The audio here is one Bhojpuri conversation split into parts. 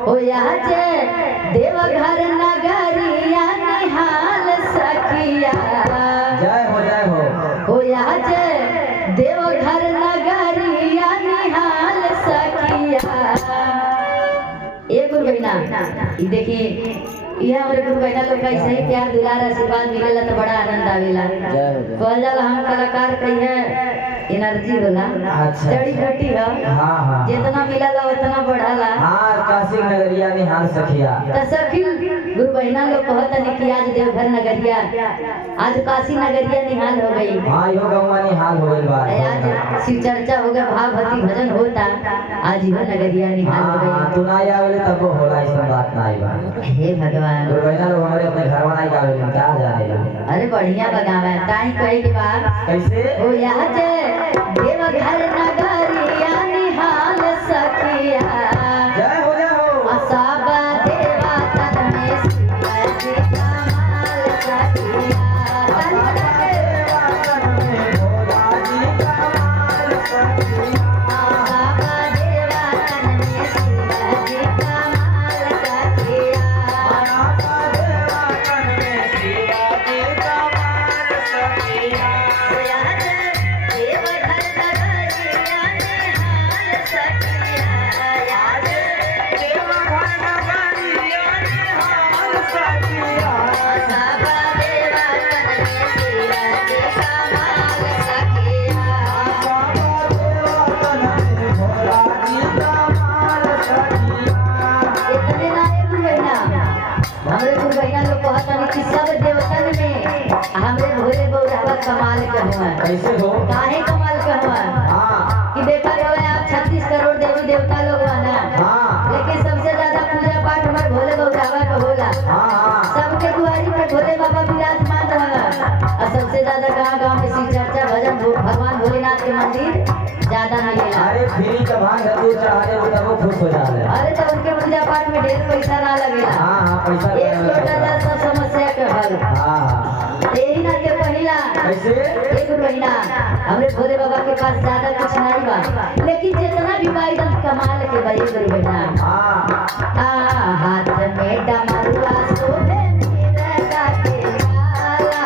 हो आज देवघर नगरिया निहाल सखिया। जय हो आज देवघर नगरिया निहाल सखिया। ए गुरु बहिना ई देखिए ये हमारे गुरु बहिना लोग का सही प्यार दुलार आशीर्वाद मिलेला तो बड़ा आनंद आवेला। कहल जाला हम कलाकार कही है एनर्जी वाला जड़ी बूटी है। हाँ जितना मिलेला उतना बढ़ाला। हाँ काशी नगरिया निहाल सखिया। तो सखी गुरु बहिना लोग कहता कि आज देवघर नगरिया आज काशी नगरिया निहाल हो गई। हाँ यो गौवा निहाल हो गई बात। आज शिव चर्चा हो गया भाव भक्ति भजन होता आज ही नगरिया निहाल हो गई। तू ना आवेले तब होला ऐसा बात ना आई बा। हे भगवान गुरु बहिना लोग हमारे अपने घर वाला ही गावेले क्या जाने। अरे बढ़िया बगावे ताई कहे के बाद कैसे हो आज देवघर नगरिया निहाल सखिया। जय हो सब देवा तन में शिवाजी कमाल सखिया। हमरे भोले बउरावा कमाल के हुआ। कैसे हो काहे कमाल के हुआ कि देखा गया आप 36 करोड़ देवी देवता लोग ना। लेकिन सबसे ज्यादा पूजा पाठ हमारे भोले बउरावा का होला। सबके दुआरी पे भोले बाबा विराजमान रहला। और सबसे ज्यादा गांव में शिव चर्चा भजन भगवान भोलेनाथ के मंदिर ज्यादा मिलेला। अरे फ्री का भांग धतूर चढ़ाने वो तब खुश हो जाले। अरे तो उनके पूजा पाठ में ढेर पैसा ना लगेला। पैसा एक लोटा जल सब समस्या के हल। यही ना के पहिला कैसे एक महीना हमरे भोले बाबा के पास ज्यादा कुछ नहीं बा। लेकिन जितना भी बा एकदम कमाल के बा एक महीना। हाथ में डमरुआ शोभे मिर्गा के छाला।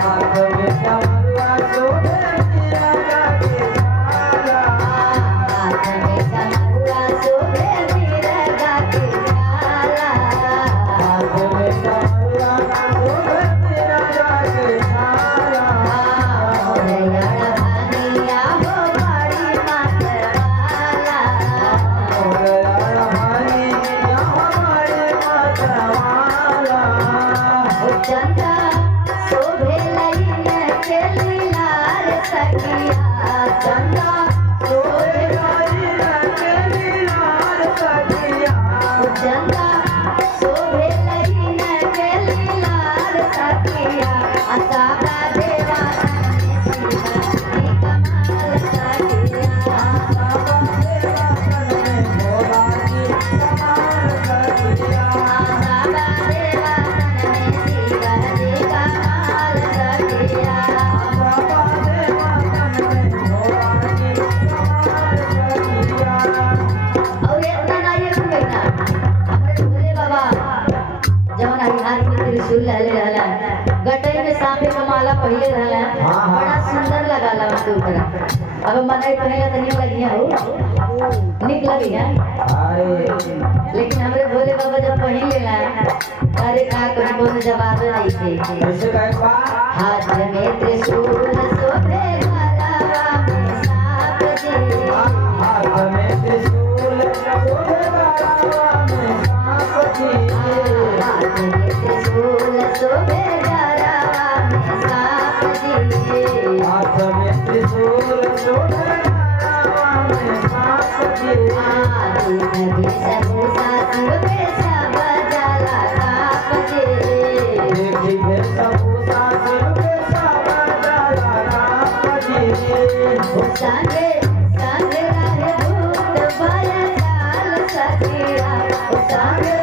हाथ में डमरुआ शोभे मिर्गा के छाला। हाथ में डमरुआ शोभे मिर्गा के छाला। हाथ में डमरुआ शोभे मिर्गा के छाला। मोरया भानिया हो बड़ी मतवाला। मोरया भानिया हो बड़ी मतवाला। चंदा शोभे लईन के लीलार सखिया। चंदा शोभे लईन के लीलार सखिया। चंदा शोभे लईन के लीलार सखिया। असाबा देवा शिवाजी कमाल सखिया। साबा देवा तन में भोला जी कमाल सखिया। असाबा देवा तन में शिवाजी कमाल सखिया। साबा देवा तन में भोला जी कमाल सखिया। और इतना नहीं है कहना हमरे भोले बाबा जवन हरिहार में त्रिशूल लहले रहला गटई में सांपे का माला पहले रहला। बड़ा सुंदर लगाला उसके ऊपर। अब मनाई पहले तो नहीं लगी हो निक लगी है। लेकिन हमरे भोले बाबा जब पहन लेला अरे का कोई बोल जवाब नहीं थे। कैसे कहे बा हाथ में त्रिशूल शोभे गलवा में सांप जी। हाथ में त्रिशूल शोभे गलवा में सांप जी। हाथ में त्रिशूल शोभे गलवा में सांप जी। हाथ में त्रिशूल शोभे गलवा में सांप जी। आदि नदी सबूसा सिर पे सब जला काप जी। देखी फिर सबूसा सिर पे सब जला काप जी। संगे संगे रहे भूत भय काल सखिया। संगे